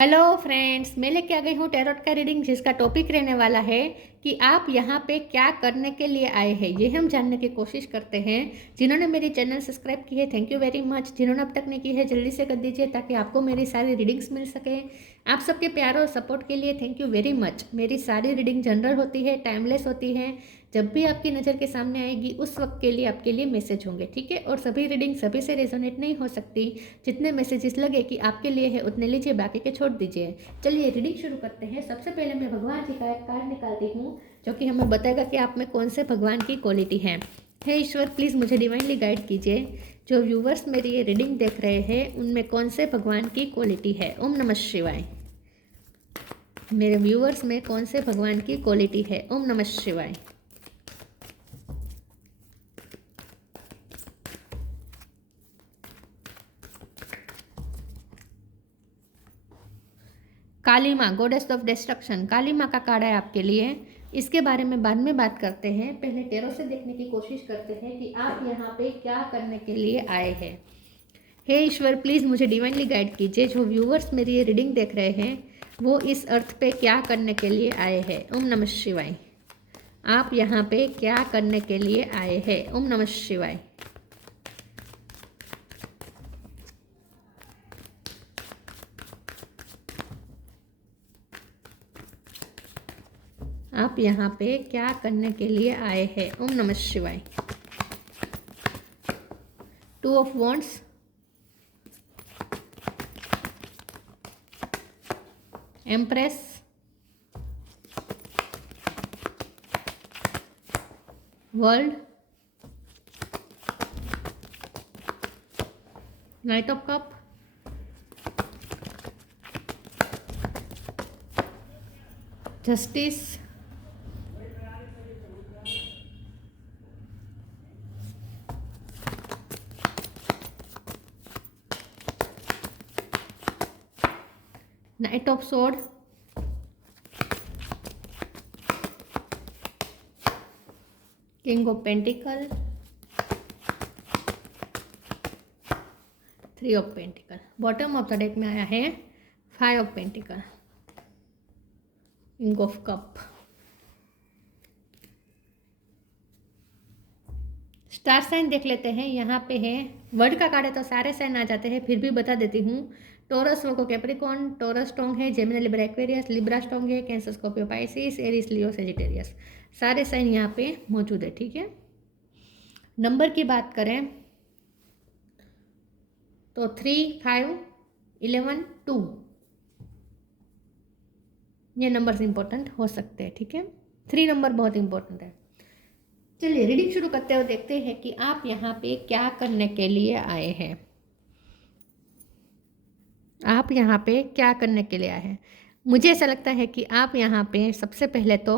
Hello friends, मैं लेके आ गई हूँ टैरोट का रीडिंग, जिसका टॉपिक रहने वाला है कि आप यहाँ पे क्या करने के लिए आए हैं। ये हम जानने की कोशिश करते हैं। जिन्होंने मेरी चैनल सब्सक्राइब की है, थैंक यू वेरी मच। जिन्होंने अब तक नहीं की है, जल्दी से कर दीजिए ताकि आपको मेरी सारी रीडिंग्स मिल सके। आप सबके प्यार और सपोर्ट के लिए थैंक यू वेरी मच। मेरी सारी रीडिंग जनरल होती है, टाइमलेस होती है। जब भी आपकी नज़र के सामने आएगी उस वक्त के लिए आपके लिए मैसेज होंगे, ठीक है। और सभी रीडिंग सभी से रेजोनेट नहीं हो सकती। जितने मैसेजेस लगे कि आपके लिए है उतने लीजिए, बाकी के छोड़ दीजिए। चलिए रीडिंग शुरू करते हैं। सबसे पहले मैं भगवान जी का एक कार्ड निकालती हूँ जो कि हमें बताएगा कि आप में कौन से भगवान की क्वालिटी है। हे ईश्वर, प्लीज़ मुझे डिवाइनली गाइड कीजिए। जो व्यूवर्स मेरी ये रीडिंग देख रहे हैं उनमें कौन से भगवान की क्वालिटी है। ओम नमः शिवाय। मेरे व्यूवर्स में कौन से भगवान की क्वालिटी है। ओम नमः शिवाय। काली माँ, गॉडेस ऑफ डिस्ट्रक्शन, काली माँ का कार्ड है आपके लिए। इसके बारे में बाद में बात करते हैं। पहले टेरो से देखने की कोशिश करते हैं कि आप यहाँ पे क्या करने के लिए आए हैं। हे ईश्वर, प्लीज़ मुझे डिवाइनली गाइड कीजिए। जो व्यूवर्स मेरी ये रीडिंग देख रहे हैं वो इस अर्थ पे क्या करने के लिए आए हैं। ओम नमः शिवाय। आप यहाँ पे क्या करने के लिए आए हैं। ओम नमः शिवाय। आप यहाँ पे क्या करने के लिए आए हैं। ओम नमः शिवाय। Two of wands, empress, world, knight of cup, justice, knight of sword, king of pentacle, three of pentacle. Bottom of the deck में आया है five of pentacle, king of cup. Star sign देख लेते हैं। यहाँ पे है वर्ड का कार्ड है तो सारे साइन आ जाते हैं, फिर भी बता देती हूँ। टोरस, वर्गो, कैप्रिकॉर्न, टोरस स्ट्रॉन्ग है, Gemini, Libra, Aquarius, Libra strong है, कैंसर, स्कॉर्पियो, पाइसिस, एरिस, लियो, सेजिटेरियस। सारे साइन यहाँ पे मौजूद है, ठीक है। नंबर की बात करें तो 3, 5, 11, 2 ये नंबर्स इंपॉर्टेंट हो सकते हैं, ठीक है। 3 नंबर बहुत इंपॉर्टेंट है। चलिए रीडिंग शुरू करते हुए देखते हैं कि आप यहाँ पे क्या करने के लिए आए हैं। आप यहाँ पे क्या करने के लिए आए हैं। मुझे ऐसा लगता है कि आप यहाँ पे सबसे पहले तो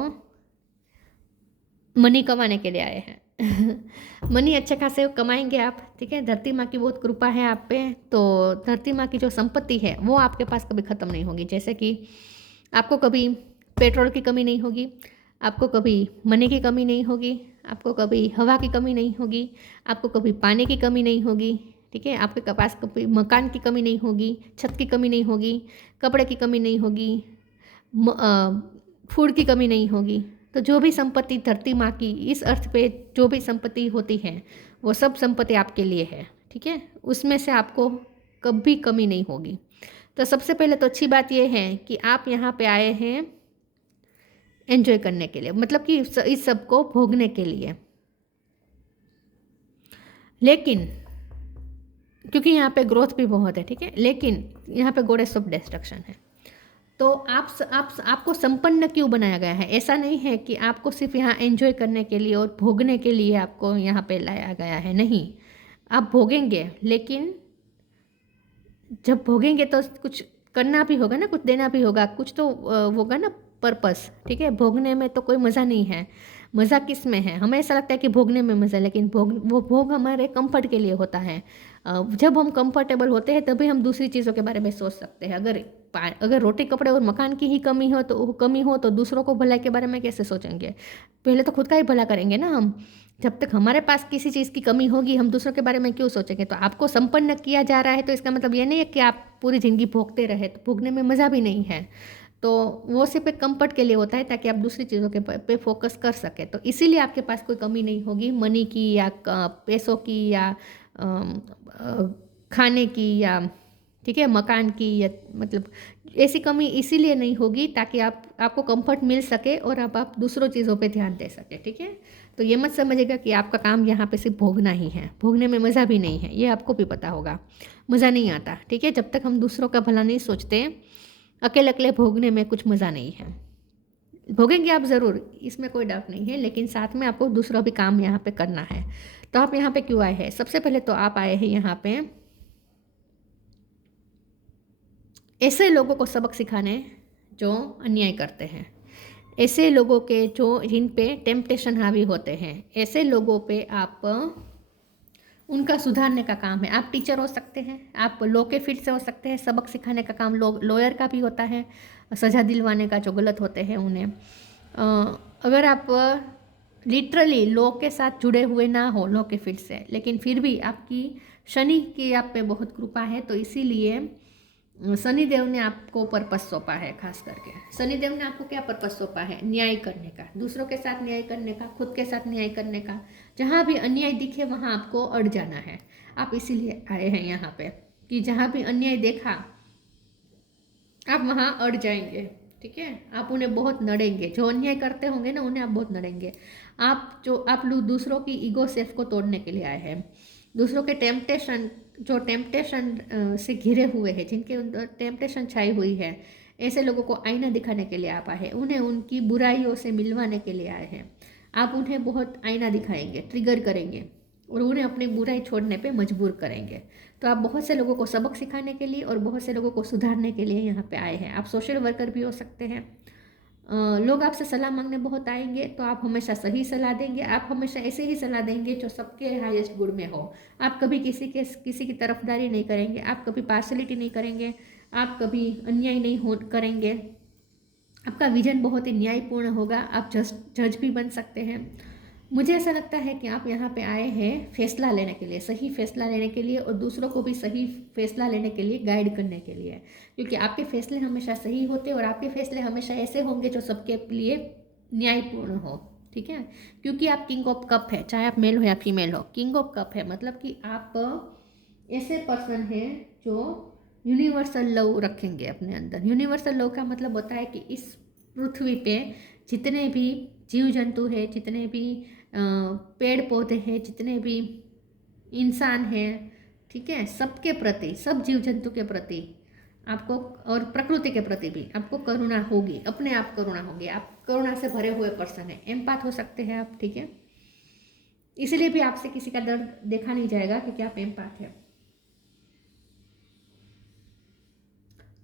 मनी कमाने के लिए आए हैं। मनी अच्छे खासे कमाएंगे आप, ठीक है। धरती माँ की बहुत कृपा है आप पे, तो धरती माँ की जो संपत्ति है वो आपके पास कभी ख़त्म नहीं होगी। जैसे कि आपको कभी पेट्रोल की कमी नहीं होगी, आपको कभी मनी की कमी नहीं होगी, आपको कभी हवा की कमी नहीं होगी, आपको कभी पानी की कमी नहीं होगी, ठीक है। आपके पास कभी मकान की कमी नहीं होगी, छत की कमी नहीं होगी, कपड़े की कमी नहीं होगी, फूड की कमी नहीं होगी। तो जो भी संपत्ति धरती माँ की इस अर्थ पे जो भी संपत्ति होती है वो सब संपत्ति आपके लिए है, ठीक है। उसमें से आपको कभी कमी नहीं होगी। तो सबसे पहले तो अच्छी बात यह है कि आप यहाँ पे आए हैं एंजॉय करने के लिए, मतलब कि इस सब को भोगने के लिए। लेकिन क्योंकि यहाँ पे ग्रोथ भी बहुत है, ठीक है। लेकिन यहाँ पे गॉडेस ऑफ डिस्ट्रक्शन है। तो आपको संपन्न क्यों बनाया गया है। ऐसा नहीं है कि आपको सिर्फ यहाँ एंजॉय करने के लिए और भोगने के लिए आपको यहाँ पे लाया गया है, नहीं। आप भोगेंगे, लेकिन जब भोगेंगे तो कुछ करना भी होगा ना, कुछ देना भी होगा, कुछ तो होगा ना पर्पस, ठीक है। भोगने में तो कोई मज़ा नहीं है। मज़ा किस में है। हमें ऐसा लगता है कि भोगने में मज़ा है, लेकिन भोग हमारे कंफर्ट के लिए होता है। जब हम कंफर्टेबल होते हैं तभी हम दूसरी चीज़ों के बारे में सोच सकते हैं। अगर रोटी कपड़े और मकान की ही कमी हो तो दूसरों को भलाई के बारे में कैसे सोचेंगे। पहले तो खुद का ही भला करेंगे ना हम। जब तक हमारे पास किसी चीज़ की कमी होगी हम दूसरों के बारे में क्यों सोचेंगे। तो आपको संपन्न किया जा रहा है तो इसका मतलब ये नहीं है कि आप पूरी ज़िंदगी भोगते रहे, तो भोगने में मज़ा भी नहीं है। तो वो सिर्फ एक कंफर्ट के लिए होता है ताकि आप दूसरी चीज़ों के पे फोकस कर सकें। तो इसीलिए आपके पास कोई कमी नहीं होगी मनी की या पैसों की या खाने की या ठीक है मकान की, या मतलब ऐसी कमी इसीलिए नहीं होगी ताकि आपको कंफर्ट मिल सके और आप दूसरों चीज़ों पे ध्यान दे सके। ठीक है, तो ये मत समझिएगा कि आपका काम यहाँ पे सिर्फ भोगना ही है, भोगने में मज़ा भी नहीं है, ये आपको भी पता होगा, मज़ा नहीं आता। ठीक है, जब तक हम दूसरों का भला नहीं सोचते, अकेले अकेले भोगने में कुछ मज़ा नहीं है। भोगेंगे आप ज़रूर, इसमें कोई डाउट नहीं है, लेकिन साथ में आपको दूसरा भी काम यहाँ पे करना है। तो आप यहाँ पे क्यों आए हैं? सबसे पहले तो आप आए हैं यहाँ पे ऐसे लोगों को सबक सिखाने जो अन्याय करते हैं, ऐसे लोगों के जिन पे टेम्पटेशन हावी होते हैं, ऐसे लोगों पे आप उनका सुधारने का काम है। आप टीचर हो सकते हैं, आप लॉ के फील्ड से हो सकते हैं, सबक सिखाने का काम लॉयर का भी होता है, सज़ा दिलवाने का, जो गलत होते हैं उन्हें। अगर आप लिटरली लॉ के साथ जुड़े हुए ना हो, लॉ के फील्ड से, लेकिन फिर भी आपकी शनि की आप पे बहुत कृपा है, तो इसीलिए शनिदेव ने आपको पर्पस सौंपा है। खास करके शनिदेव ने आपको क्या पर्पस सौंपा है? न्याय करने का, दूसरों के साथ न्याय करने का, खुद के साथ न्याय करने का। जहाँ भी अन्याय दिखे वहाँ आपको अड़ जाना है। आप इसीलिए आए हैं यहाँ पे कि जहाँ भी अन्याय देखा आप वहाँ अड़ जाएंगे। ठीक है, आप उन्हें बहुत नड़ेंगे, जो अन्याय करते होंगे ना उन्हें आप बहुत नड़ेंगे। आप लोग दूसरों की ईगो सेल्फ को तोड़ने के लिए आए हैं, दूसरों के टेम्पटेशन, जो टेम्पटेशन से घिरे हुए हैं, जिनके अंदर टेम्पटेशन छाई हुई है, ऐसे लोगों को आईना दिखाने के लिए आप आए हैं, उन्हें उनकी बुराइयों से मिलवाने के लिए आए हैं। आप उन्हें बहुत आईना दिखाएंगे, ट्रिगर करेंगे और उन्हें अपनी बुराई छोड़ने पे मजबूर करेंगे। तो आप बहुत से लोगों को सबक सिखाने के लिए और बहुत से लोगों को सुधारने के लिए यहाँ पे आए हैं। आप सोशल वर्कर भी हो सकते हैं। लोग आपसे सलाह मांगने बहुत आएंगे, तो आप हमेशा सही सलाह देंगे। आप हमेशा ऐसे ही सलाह देंगे जो सबके हाईएस्ट गुड में हो। आप कभी किसी की तरफदारी नहीं करेंगे, आप कभी पार्शलिटी नहीं करेंगे, आप कभी अन्याय नहीं करेंगे। आपका विजन बहुत ही न्यायपूर्ण होगा, आप जज भी बन सकते हैं। मुझे ऐसा लगता है कि आप यहाँ पे आए हैं फैसला लेने के लिए, सही फैसला लेने के लिए, और दूसरों को भी सही फैसला लेने के लिए गाइड करने के लिए, क्योंकि आपके फैसले हमेशा सही होते हैं और आपके फैसले हमेशा ऐसे होंगे जो सबके लिए न्यायपूर्ण हो। ठीक है, क्योंकि आप किंग ऑफ कप है, चाहे आप मेल हो या फीमेल हो, किंग ऑफ कप है मतलब कि आप ऐसे पर्सन हैं जो यूनिवर्सल लव रखेंगे अपने अंदर। यूनिवर्सल लव का मतलब होता है कि इस पृथ्वी पे जितने भी जीव जंतु हैं, जितने भी पेड़ पौधे हैं, जितने भी इंसान हैं, ठीक है, सबके प्रति, सब जीव जंतु के प्रति आपको, और प्रकृति के प्रति भी आपको करुणा होगी, अपने आप करुणा होगी। आप करुणा से भरे हुए पर्सन हैं, एम्पैथ हो सकते हैं आप। ठीक है, इसलिए भी आपसे किसी का दर्द देखा नहीं जाएगा क्योंकि आप एम्पैथ है।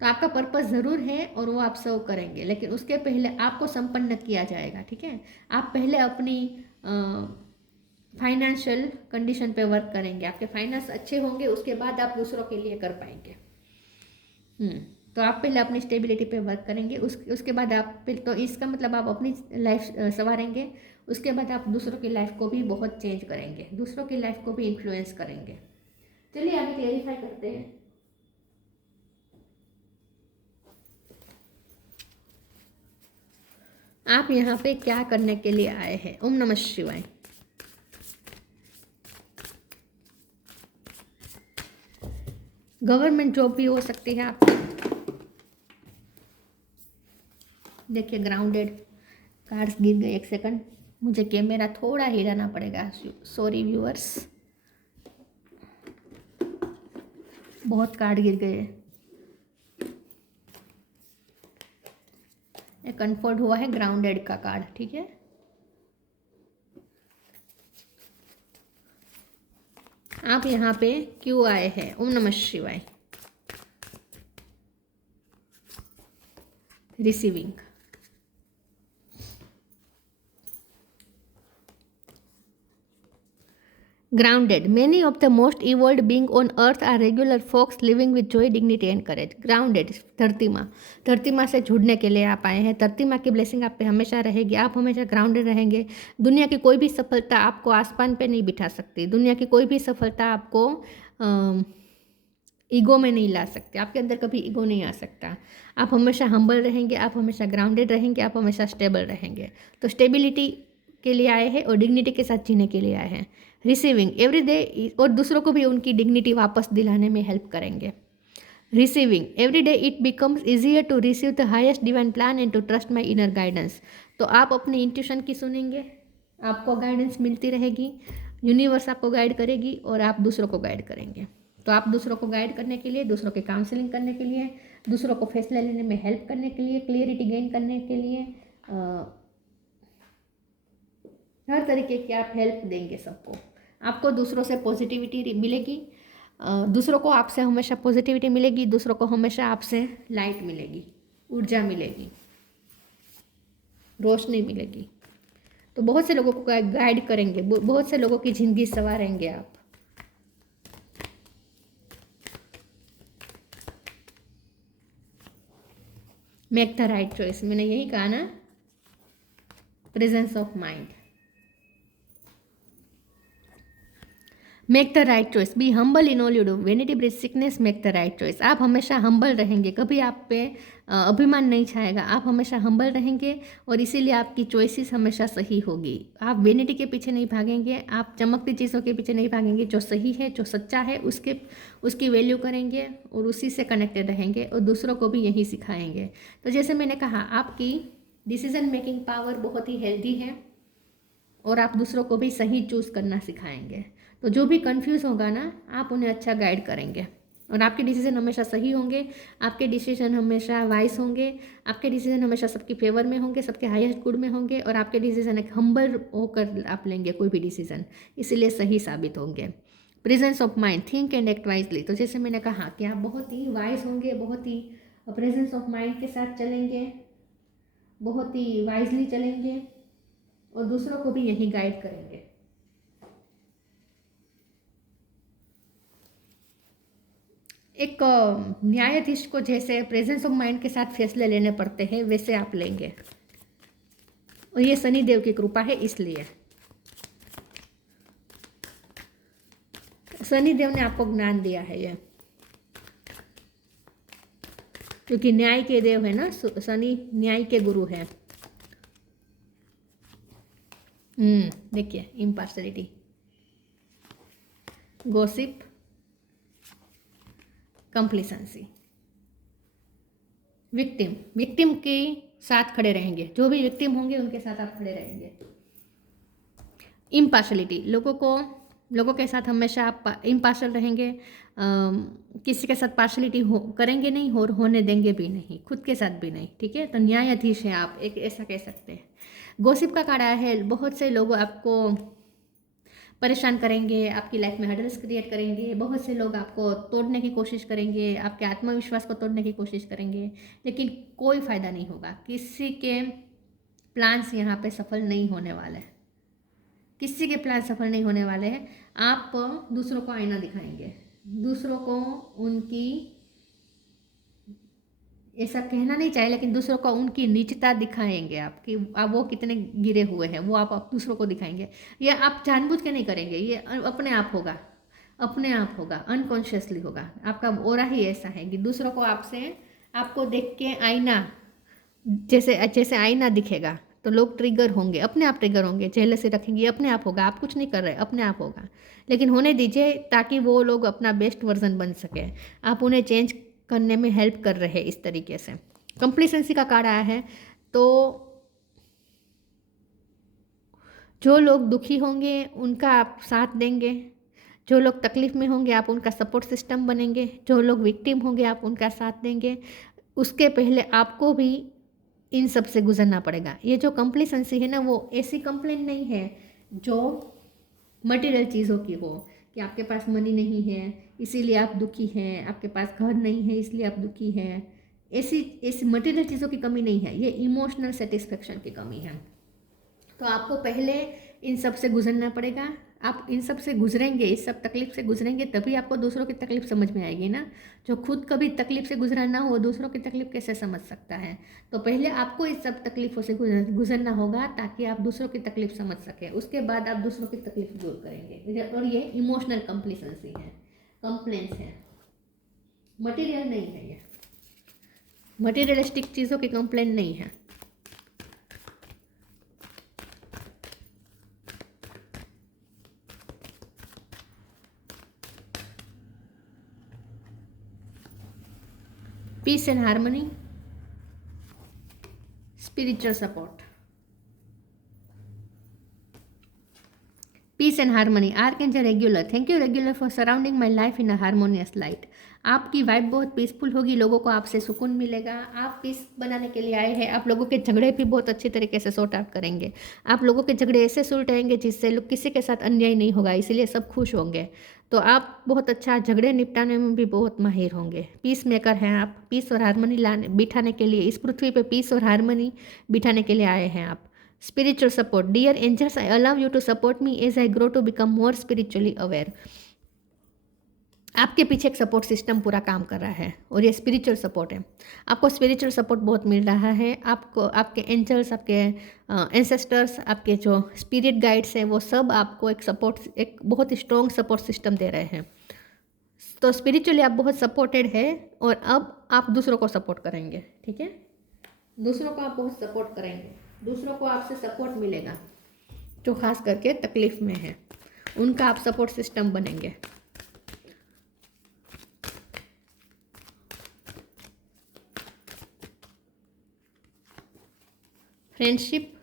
तो आपका पर्पस ज़रूर है और वो आप सर्व करेंगे, लेकिन उसके पहले आपको संपन्न किया जाएगा। ठीक है, आप पहले अपनी फाइनेंशियल कंडीशन पे वर्क करेंगे, आपके फाइनेंस अच्छे होंगे, उसके बाद आप दूसरों के लिए कर पाएंगे। तो आप पहले अपनी स्टेबिलिटी पे वर्क करेंगे, उसके बाद आप तो इसका मतलब आप अपनी लाइफ संवारेंगे, उसके बाद आप दूसरों की लाइफ को भी बहुत चेंज करेंगे, दूसरों की लाइफ को भी इन्फ्लुएंस करेंगे। चलिए आगे क्लेरिफाई करते हैं। आप यहाँ पे क्या करने के लिए आए हैं? ओम नमः शिवाय। गवर्नमेंट जॉब भी हो सकती है आपकी। देखिए ग्राउंडेड कार्ड्स गिर गए, एक सेकंड, मुझे कैमरा थोड़ा हिलाना पड़ेगा, सॉरी व्यूअर्स, बहुत कार्ड गिर गए। एक कन्फर्ड हुआ है ग्राउंडेड का कार्ड। ठीक है, आप यहाँ पे क्यों आए हैं? ओम नमः शिवाय। Receiving, grounded, many of the most evolved being on earth are regular folks living with joy, dignity and courage. Grounded, धरती माँ से जुड़ने के लिए आप आए हैं। धरती माँ की ब्लेसिंग आप पे हमेशा रहेगी, आप हमेशा ग्राउंडेड रहेंगे। दुनिया की कोई भी सफलता आपको आसमान पे नहीं बिठा सकती, दुनिया की कोई भी सफलता आपको ईगो में नहीं ला सकते, आपके अंदर कभी ईगो नहीं आ सकता। आप हमेशा हम्बल रहेंगे, आप हमेशा ग्राउंडेड रहेंगे, आप हमेशा स्टेबल रहेंगे। तो स्टेबिलिटी के लिए आए हैं और डिग्निटी के साथ जीने के लिए आए हैं। रिसीविंग एवरी डे, और दूसरों को भी उनकी डिग्निटी वापस दिलाने में हेल्प करेंगे। Receiving every day it becomes easier to receive the highest divine plan and to trust my inner guidance. तो आप अपनी इंट्यूशन की सुनेंगे, आपको गाइडेंस मिलती रहेगी, यूनिवर्स आपको गाइड करेगी और आप दूसरों को गाइड करेंगे। तो आप दूसरों को गाइड करने के लिए, दूसरों के काउंसलिंग करने के लिए, दूसरों को फैसला लेने में हेल्प करने के लिए, क्लियरिटी गेन करने के लिए हर तरीके की आप हेल्प देंगे सबको। आपको दूसरों से पॉजिटिविटी मिलेगी, दूसरों को आपसे हमेशा पॉजिटिविटी मिलेगी, दूसरों को हमेशा आपसे लाइट मिलेगी, ऊर्जा मिलेगी, रोशनी मिलेगी। तो बहुत से लोगों को गाइड करेंगे, बहुत से लोगों की ज़िंदगी संवारेंगे आप। मेक द राइट चॉइस, मैंने यही कहा ना, presence of mind. Make the right choice, be humble in all you do, vanity breeds sickness, make the right choice. आप हमेशा हम्बल रहेंगे, कभी आप पे अभिमान नहीं छाएगा, आप हमेशा हम्बल रहेंगे और इसीलिए आपकी चॉइसेस हमेशा सही होगी। आप वेनिटी के पीछे नहीं भागेंगे, आप चमकती चीज़ों के पीछे नहीं भागेंगे, जो सही है, जो सच्चा है, उसकी वैल्यू करेंगे और उसी से कनेक्टेड रहेंगे और दूसरों को भी यही सिखाएंगे। तो जैसे मैंने कहा, आपकी डिसीजन मेकिंग पावर बहुत ही हेल्दी है और आप दूसरों को भी सही चूज़ करना सिखाएंगे। तो जो भी कंफ्यूज होगा ना, आप उन्हें अच्छा गाइड करेंगे और आपके डिसीजन हमेशा सही होंगे, आपके डिसीजन हमेशा वाइज होंगे, आपके डिसीजन हमेशा सबकी फेवर में होंगे, सबके हाईएस्ट गुड में होंगे और आपके डिसीजन एक हम्बल होकर आप लेंगे कोई भी डिसीजन, इसीलिए सही साबित होंगे। Presence of mind, think and act wisely. तो जैसे मैंने कहा कि आप बहुत ही वाइज होंगे, बहुत ही प्रेजेंस ऑफ माइंड के साथ चलेंगे, बहुत ही वाइजली चलेंगे और दूसरों को भी यही गाइड करेंगे। एक न्यायाधीश को जैसे प्रेजेंस ऑफ माइंड के साथ फैसले लेने पड़ते हैं, वैसे आप लेंगे और ये शनि देव की कृपा है, इसलिए शनि देव ने आपको ज्ञान दिया है ये, क्योंकि न्याय के देव है ना, शनि न्याय के गुरु है। देखिए, इम्पार्शलिटी, गॉसिप, कंप्लीसेंसी। विक्टिम के साथ खड़े रहेंगे, जो भी विक्टिम होंगे उनके साथ आप खड़े रहेंगे। इम्पार्शलिटी, लोगों के साथ हमेशा आप इम्पार्शल रहेंगे, किसी के साथ पार्शलिटी करेंगे नहीं और होने देंगे भी नहीं, खुद के साथ भी नहीं, ठीक है। तो न्यायाधीश हैं आप, एक ऐसा कह सकते हैं। गॉसिप का काड़ा है, बहुत से लोग आपको परेशान करेंगे, आपकी लाइफ में हर्डल्स क्रिएट करेंगे, बहुत से लोग आपको तोड़ने की कोशिश करेंगे, आपके आत्मविश्वास को तोड़ने की कोशिश करेंगे, लेकिन कोई फ़ायदा नहीं होगा। किसी के प्लान्स यहाँ पे सफल नहीं होने वाले, किसी के प्लान सफल नहीं होने वाले हैं। आप दूसरों को आईना दिखाएंगे, दूसरों को उनकी, ऐसा कहना नहीं चाहिए, लेकिन दूसरों को उनकी नीचता दिखाएंगे आप, कि आप वो कितने गिरे हुए हैं, वो आप दूसरों को दिखाएंगे। ये आप जानबूझ के नहीं करेंगे, ये अपने आप होगा, अपने आप होगा, अनकॉन्शियसली होगा। आपका ओरा ही ऐसा है कि दूसरों को आपको देख के आईना, जैसे आईना दिखेगा तो लोग ट्रिगर होंगे, अपने आप ट्रिगर होंगे, जेलसी रखेंगे, अपने आप होगा। आप कुछ नहीं कर रहे, अपने आप होगा, लेकिन होने दीजिए ताकि वो लोग अपना बेस्ट वर्जन बन सके। आप उन्हें चेंज करने में हेल्प कर रहे हैं इस तरीके से। कंप्लीसेंसी का कार्ड आया है, तो जो लोग दुखी होंगे उनका आप साथ देंगे, जो लोग तकलीफ में होंगे आप उनका सपोर्ट सिस्टम बनेंगे, जो लोग विक्टिम होंगे आप उनका साथ देंगे। उसके पहले आपको भी इन सब से गुजरना पड़ेगा। ये जो कंप्लीसेंसी है ना, वो ऐसी कंप्लेन नहीं है जो मटेरियल चीज़ों की हो, कि आपके पास मनी नहीं है इसीलिए आप दुखी हैं, आपके पास घर नहीं है इसलिए आप दुखी हैं। ऐसी मटेरियल चीज़ों की कमी नहीं है, ये इमोशनल सेटिस्फेक्शन की कमी है। तो आपको पहले इन सब से गुजरना पड़ेगा, आप इन सब से गुजरेंगे, इस सब तकलीफ से गुजरेंगे, तभी आपको दूसरों की तकलीफ समझ में आएगी ना। जो खुद कभी तकलीफ से गुजरा ना हो, दूसरों की तकलीफ कैसे समझ सकता है। तो पहले आपको इस सब तकलीफ़ों से गुजरना होगा ताकि आप दूसरों की तकलीफ समझ सकें, उसके बाद आप दूसरों की तकलीफ दूर करेंगे। और ये इमोशनल कंप्लेसेंसी है, कंप्लेंस है, मटीरियल नहीं है। ये मटीरियलिस्टिक चीज़ों की कंप्लेन नहीं है। Peace and harmony, spiritual support, peace and harmony. Archangel Raguel, thank you Raguel for surrounding my life in a harmonious light. आपकी वाइब बहुत पीसफुल होगी, लोगों को आपसे सुकून मिलेगा। आप पीस बनाने के लिए आए हैं। आप लोगों के झगड़े भी बहुत अच्छी तरीके से सॉर्ट आउट करेंगे। आप लोगों के झगड़े ऐसे सुलझाएंगे जिससे लोग किसी के साथ अन्याय नहीं होगा, इसीलिए सब खुश होंगे। तो आप बहुत अच्छा झगड़े निपटाने में भी बहुत माहिर होंगे। पीस मेकर हैं आप। पीस और हारमोनी लाने बिठाने के लिए, इस पृथ्वी पर पीस और हारमोनी बिठाने के लिए आए हैं आप। Spiritual support. Dear angels, I allow you to support me as I grow to become more spiritually aware. आपके पीछे एक सपोर्ट सिस्टम पूरा काम कर रहा है और ये स्पिरिचुअल सपोर्ट है। आपको स्पिरिचुअल सपोर्ट बहुत मिल रहा है। आपको आपके एंजल्स, आपके एंसेस्टर्स, आपके जो स्पिरिट गाइड्स हैं, वो सब आपको एक बहुत स्ट्रॉन्ग सपोर्ट सिस्टम दे रहे हैं। तो स्पिरिचुअली आप बहुत सपोर्टेड है और अब आप दूसरों को सपोर्ट करेंगे। ठीक है, दूसरों को आप बहुत सपोर्ट करेंगे। दूसरों को आपसे सपोर्ट मिलेगा जो खास करके तकलीफ में है, उनका आप सपोर्ट सिस्टम बनेंगे। Friendship,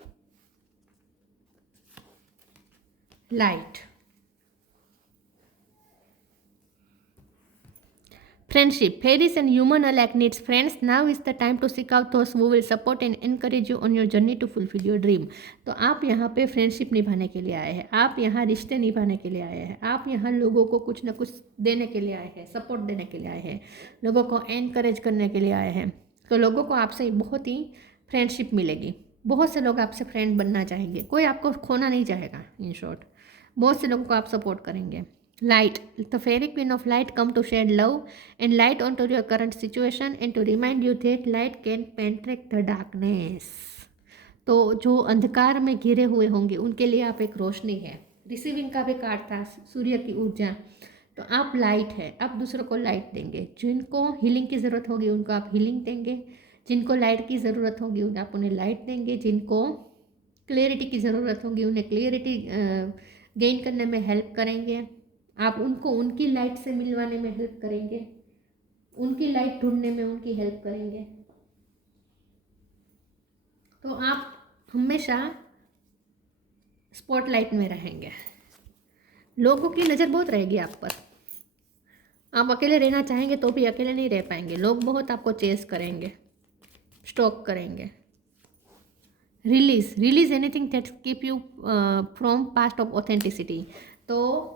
light. Friendship. Fairies and human alike needs friends. Now is the time to seek out those who will support and encourage you on your journey to fulfill your dream. तो आप यहाँ पे friendship निभाने के लिए आए हैं। आप यहाँ रिश्ते निभाने के लिए आए हैं। आप यहाँ लोगों को कुछ ना कुछ देने के लिए आए हैं, सपोर्ट देने के लिए आए हैं, लोगों को एनकरेज करने के लिए आए हैं। तो लोगों को आपसे बहुत ही फ्रेंडशिप मिलेगी। बहुत से लोग आपसे फ्रेंड बनना चाहेंगे। कोई आपको खोना नहीं चाहेगा। इन शॉर्ट, बहुत से लोगों को आप सपोर्ट करेंगे। Light. The fairy queen of light come to shed love and light onto your current situation and to remind you that light can penetrate the darkness. तो जो अंधकार में घिरे हुए होंगे उनके लिए आप एक रोशनी है। रिसीविंग का भी कार्ड था, सूर्य की ऊर्जा। तो आप लाइट है, आप दूसरों को लाइट देंगे। जिनको हीलिंग की ज़रूरत होगी उनको आप हीलिंग देंगे। जिनको लाइट की ज़रूरत होगी आप उन्हें लाइट देंगे। जिनको क्लियरिटी की ज़रूरत होगी उन्हें क्लियरिटी गेन करने में हेल्प करेंगे। आप उनको उनकी लाइट से मिलवाने में हेल्प करेंगे, उनकी लाइट ढूंढने में उनकी हेल्प करेंगे। तो आप हमेशा स्पॉटलाइट में रहेंगे। लोगों की नज़र बहुत रहेगी आप पर। आप अकेले रहना चाहेंगे तो भी अकेले नहीं रह पाएंगे। लोग बहुत आपको चेस करेंगे, स्टॉक करेंगे। Release anything that keep you from past of authenticity. तो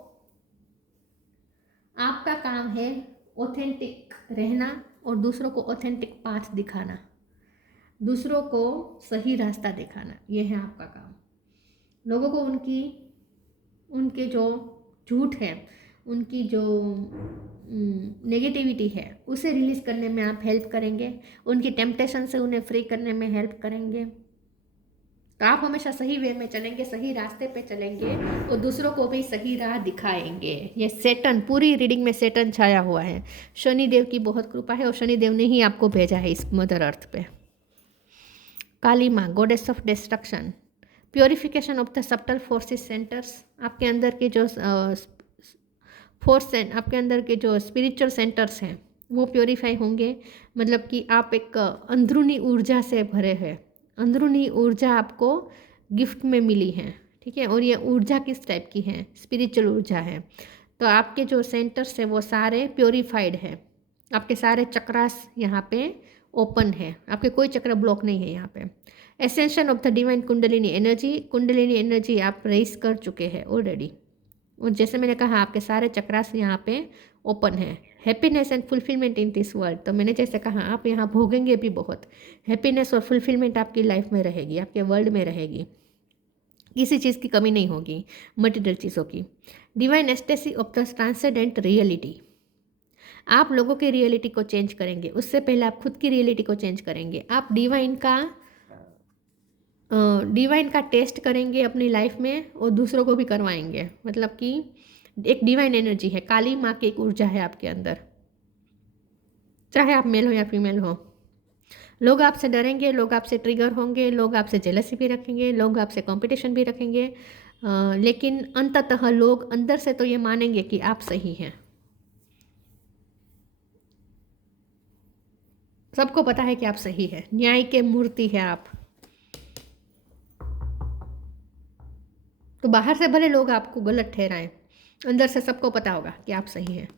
आपका काम है ऑथेंटिक रहना और दूसरों को ऑथेंटिक पाथ दिखाना, दूसरों को सही रास्ता दिखाना। ये है आपका काम। लोगों को उनके जो झूठ है, उनकी जो नेगेटिविटी है, उसे रिलीज़ करने में आप हेल्प करेंगे। उनकी टेम्पटेशन से उन्हें फ्री करने में हेल्प करेंगे। तो आप हमेशा सही वे में चलेंगे, सही रास्ते पे चलेंगे और दूसरों को भी सही राह दिखाएंगे। ये सेटन, पूरी रीडिंग में सेटन छाया हुआ है। शनिदेव की बहुत कृपा है और शनिदेव ने ही आपको भेजा है इस मदर अर्थ पे। काली माँ, goddess of destruction, purification of the subtle forces centres. आपके अंदर के जो आपके अंदर के जो स्पिरिचुअल सेंटर्स हैं वो प्योरीफाई होंगे। मतलब कि आप एक अंदरूनी ऊर्जा से भरे हैं। अंदरूनी ऊर्जा आपको गिफ्ट में मिली है। ठीक है, और ये ऊर्जा किस टाइप की है? स्पिरिचुअल ऊर्जा है। तो आपके जो सेंटर्स हैं वो सारे प्योरीफाइड हैं। आपके सारे चक्रास यहाँ पे ओपन है। आपके कोई चक्र ब्लॉक नहीं है यहाँ पे। Ascension of the divine kundalini energy आप रेस कर चुके हैं ऑलरेडी। और जैसे मैंने कहा आपके सारे चक्रास यहाँ पे ओपन है। Happiness and fulfilment in this world. तो मैंने जैसे कहा आप यहाँ भोगेंगे भी बहुत। हैप्पीनेस और फुलफिलमेंट आपकी लाइफ में रहेगी, आपके वर्ल्ड में रहेगी। किसी चीज़ की कमी नहीं होगी, मटेरियल चीज़ों की। Divine एस्टेसी of the transcendent reality, आप लोगों के रियलिटी को चेंज करेंगे, उससे पहले आप खुद की रियलिटी को चेंज करेंगे। आप डिवाइन का टेस्ट करेंगे अपनी लाइफ में और दूसरों को भी करवाएंगे। मतलब कि एक डिवाइन एनर्जी है, काली माँ की एक ऊर्जा है आपके अंदर, चाहे आप मेल हो या फीमेल हो। लोग आपसे डरेंगे, लोग आपसे ट्रिगर होंगे, लोग आपसे जेलसी भी रखेंगे, लोग आपसे कंपटीशन भी रखेंगे, लेकिन अंततः लोग अंदर से तो ये मानेंगे कि आप सही हैं। सबको पता है कि आप सही है, न्याय के मूर्ति है आप। तो बाहर से भले लोग आपको गलत ठहराएं, अंदर से सबको पता होगा कि आप सही हैं।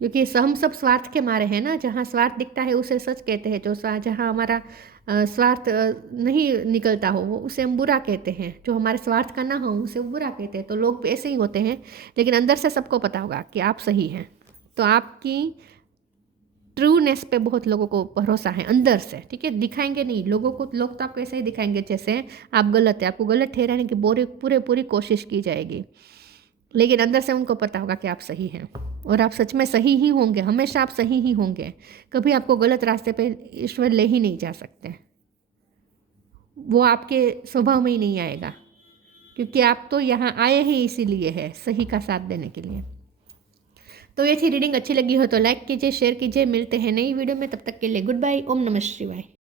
क्योंकि हम सब स्वार्थ के मारे हैं ना, जहाँ स्वार्थ दिखता है उसे सच कहते हैं, जो जहाँ हमारा स्वार्थ नहीं निकलता हो वो उसे हम बुरा कहते हैं, जो हमारे स्वार्थ का ना हो उसे बुरा कहते हैं। तो लोग ऐसे ही होते हैं, लेकिन अंदर से सबको पता होगा कि आप सही हैं। तो आपकी ट्रूनेस पे बहुत लोगों को भरोसा है अंदर से, ठीक है। दिखाएंगे नहीं लोगों को, लोग तो आपको ऐसे ही दिखाएंगे जैसे आप गलत है, आपको गलत ठहराने की पूरी कोशिश की जाएगी, लेकिन अंदर से उनको पता होगा कि आप सही हैं और आप सच में सही ही होंगे, हमेशा आप सही ही होंगे। कभी आपको गलत रास्ते पे ईश्वर ले ही नहीं जा सकते, वो आपके स्वभाव में ही नहीं आएगा, क्योंकि आप तो यहाँ आए ही इसीलिए है, सही का साथ देने के लिए। तो ये थी रीडिंग, अच्छी लगी हो तो लाइक कीजिए, शेयर कीजिए। मिलते हैं नई वीडियो में, तब तक के लिए गुड बाय। ओम नमः शिवाय।